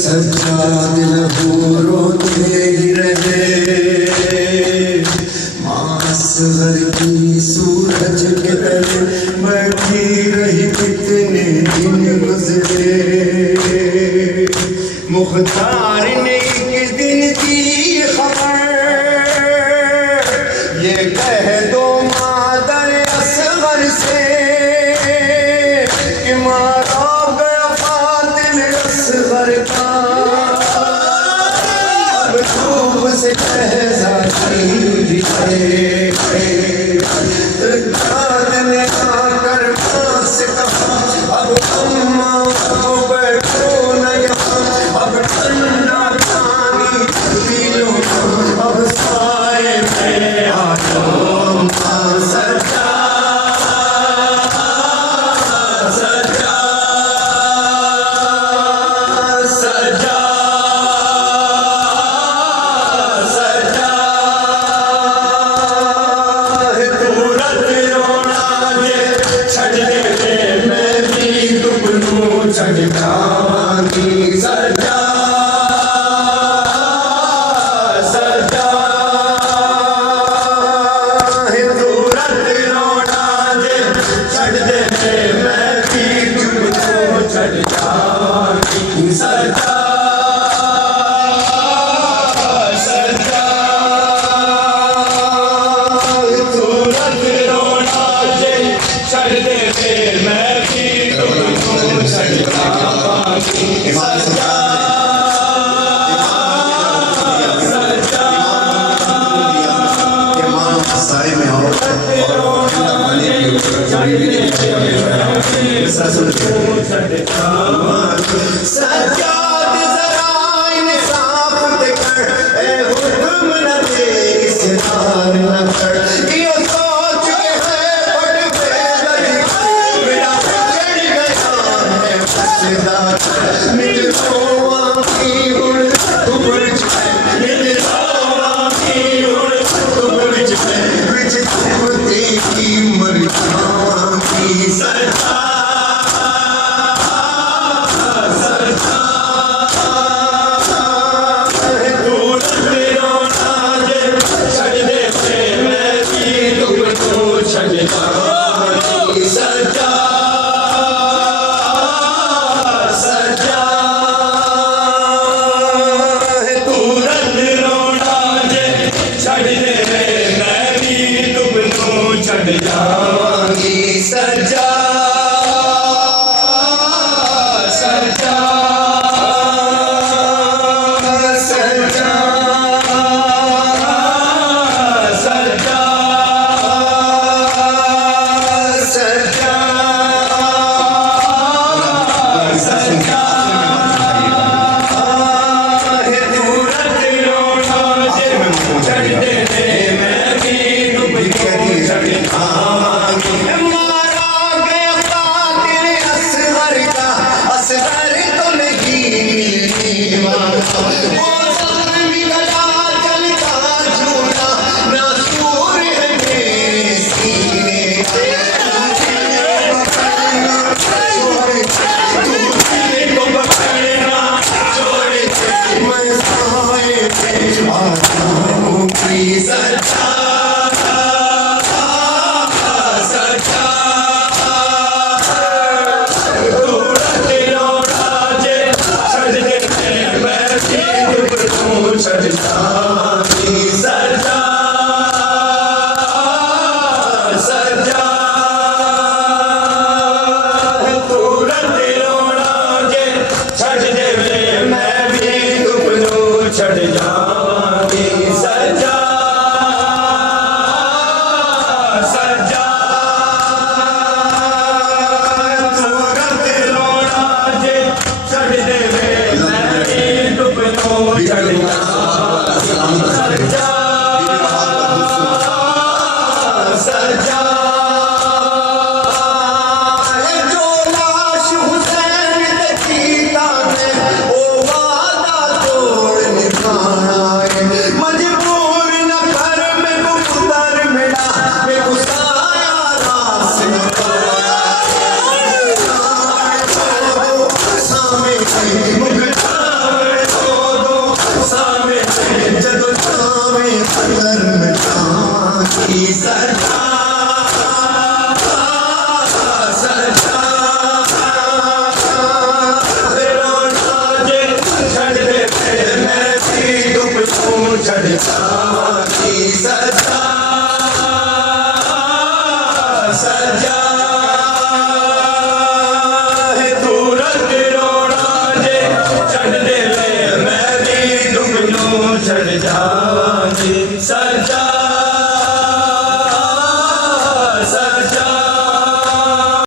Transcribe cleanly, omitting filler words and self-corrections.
सज्जाद लहू रोते ही रहे। मासगर की सूरज के तले बैठी रही कितने दिन गुजरे। मुख्तार ने किस दिन दी खबर, ये कह दो मादर असगर से कि मारा गया फातिल असगर का। अब खूब से कह जाती ने आकर मां से कहा, अब अम्मा को बैठो न यहाँ, अब ठंडा पानी पी लो, अब साए में आ जाओ अम्मा। सजा सजा सजा सजा तुरंत रोना ये छड़ दे, मैं भी दुगनू छड़कावांगी। सजा सजा तुरंत रोना ये छड़ दे, मैं भी दुगनू छड़कावांगी। सजा सजा तुरंत रोना ये छड़ दे, मैं भी तुमको छड़कावांगी। सजा सजा सारे में आओ और सज्जाद ज़रा इंसाफ कर, ए हुक्म न दे इस्तेमाल न कर। ये सोच के है बड़े बेदर्द, मेरा चढ़ गया है फसदा। मिल रोआ की उड़ उबड़ जाए, मिल रोआ की उड़ उबड़ जाए, बिच कुत्ते की मर जावांगी। सजा सजा